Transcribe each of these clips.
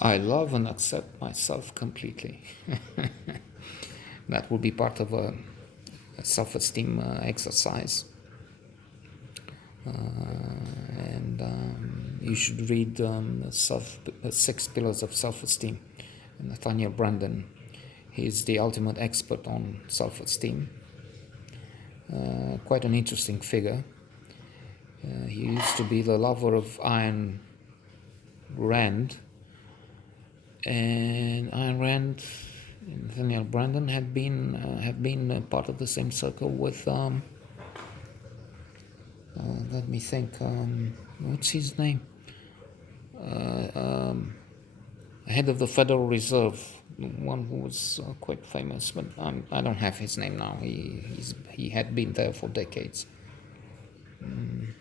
I love and accept myself completely. That will be part of a self-esteem exercise. And you should read Six Pillars of Self-Esteem. Nathaniel Branden. He's the ultimate expert on self-esteem. Quite an interesting figure. He used to be the lover of Ayn Rand, and Ayn Rand and Nathaniel Branden have been part of the same circle with let me think, what's his name, head of the Federal Reserve, one who was quite famous, but I don't have his name now. He had been there for decades.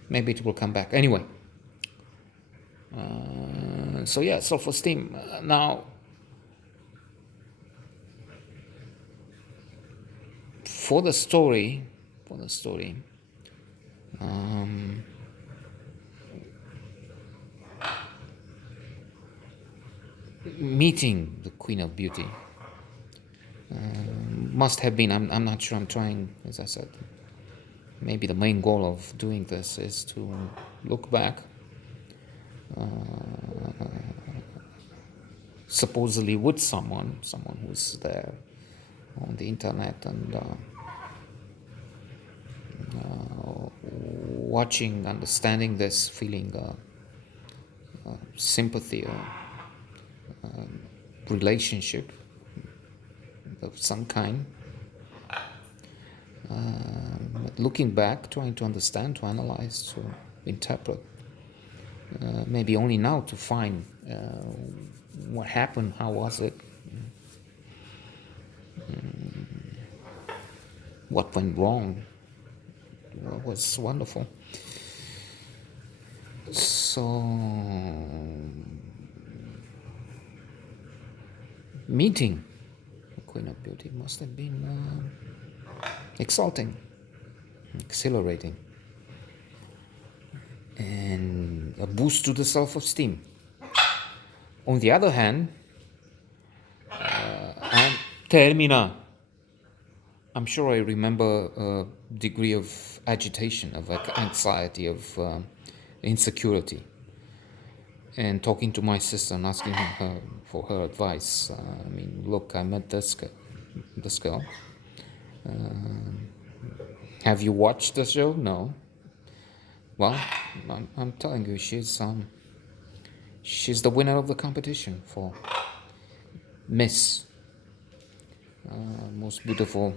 Maybe it will come back anyway. So yeah, self-esteem. Now, for the story, meeting the Queen of Beauty must have been. I'm not sure. I'm trying, as I said. Maybe the main goal of doing this is to look back, supposedly with someone who's there on the internet, and watching, understanding this, feeling sympathy or relationship of some kind. Looking back, trying to understand, to analyze, to interpret. Maybe only now to find what happened, how was it, what went wrong. It was wonderful. So, meeting the Queen of Beauty must have been exalting, exhilarating, and a boost to the self-esteem. On the other hand, Termina, I'm sure I remember a degree of agitation, of anxiety, of insecurity, and talking to my sister and asking her for her advice. I mean, look, I met this girl. Have you watched the show? No. Well, I'm telling you, she's the winner of the competition for Miss, most beautiful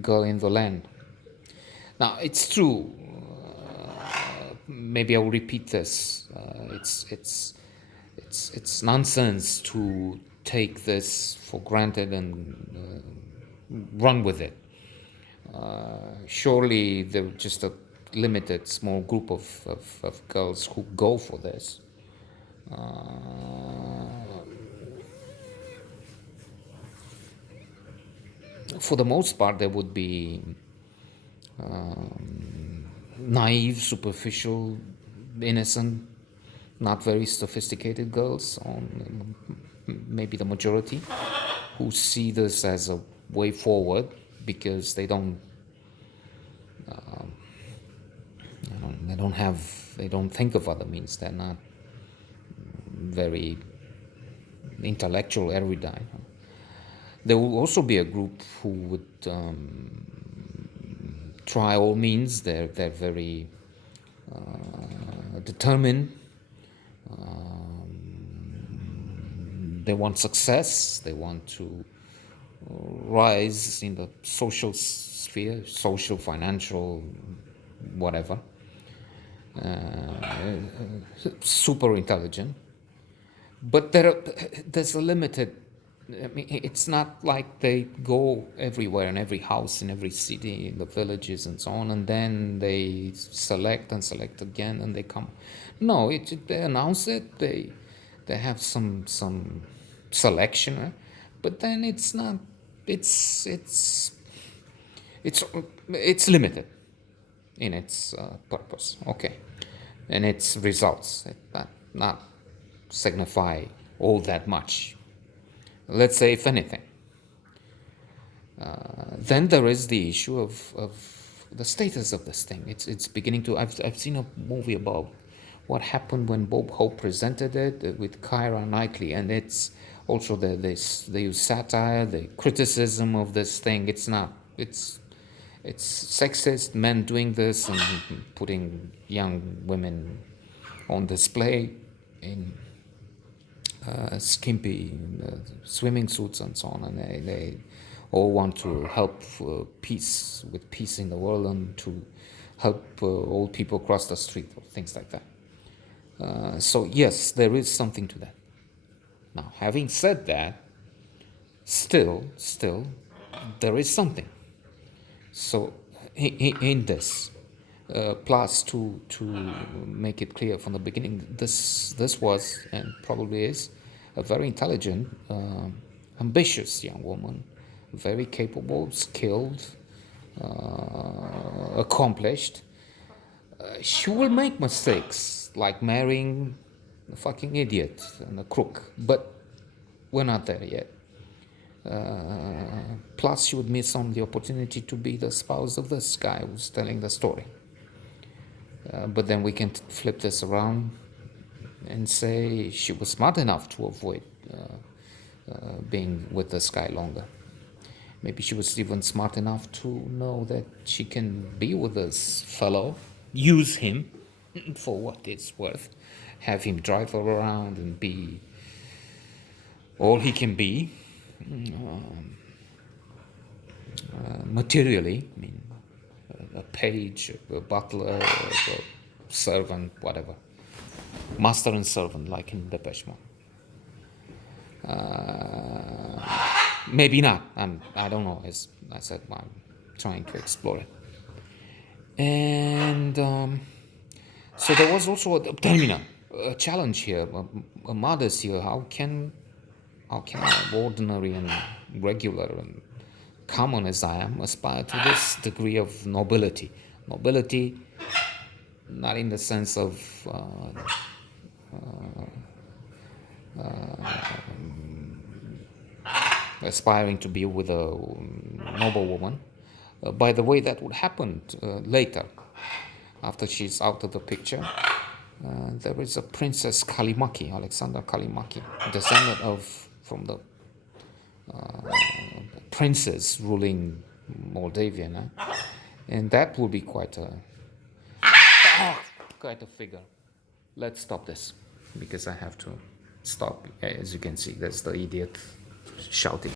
girl in the land. Now, it's true. Maybe I'll repeat this. It's nonsense to take this for granted and run with it. Surely there are just a limited small group of girls who go for this. For the most part, there would be naive, superficial, innocent, not very sophisticated girls, maybe the majority, who see this as a way forward because they don't think of other means. They're not very intellectual, erudite. There will also be a group who would try all means. They're very determined. They want success. They want to rise in the social sphere, social, financial, whatever. Super intelligent. But there's a limited. I mean, it's not like they go everywhere, in every house, in every city, in the villages, and so on, and then they select and select again, and they come. No, they announce it. They have some selection, but then it's not. It's limited in its purpose. Okay, and its results. It not signify all that much. Let's say, if anything. Then there is the issue of the status of this thing. It's beginning to. I've seen a movie about what happened when Bob Hope presented it with Keira Knightley, and it's also they use satire, the criticism of this thing. It's not. It's sexist, men doing this and putting young women on display in skimpy swimming suits and so on, and they all want to help peace in the world and to help old people cross the street or things like that. So yes, there is something to that. Now, having said that, still, there is something. So in this, plus to make it clear from the beginning, this was and probably is a very intelligent, ambitious young woman, very capable, skilled, accomplished. She will make mistakes, like marrying a fucking idiot and a crook, but we're not there yet. Plus, she would miss on the opportunity to be the spouse of this guy who's telling the story. But then we can flip this around and say she was smart enough to avoid being with this guy longer. Maybe she was even smart enough to know that she can be with this fellow, use him for what it's worth, have him drive her around and be all he can be. Materially, I mean, a page, a butler, a servant, whatever, master and servant, like in Depeche Mode. Maybe not. I don't know. As I said, I'm trying to explore it. And so there was also a challenge here, a modest here. How can I, ordinary and regular and common as I am, aspire to this degree of nobility? Nobility, not in the sense of aspiring to be with a noble woman. By the way, that would happen later, after she's out of the picture. There is a Princess Kalimaki, Alexandra Kalimaki, descendant from the princes ruling Moldavia, and that will be quite a figure. Let's stop this because I have to stop. As you can see, there's the idiot shouting.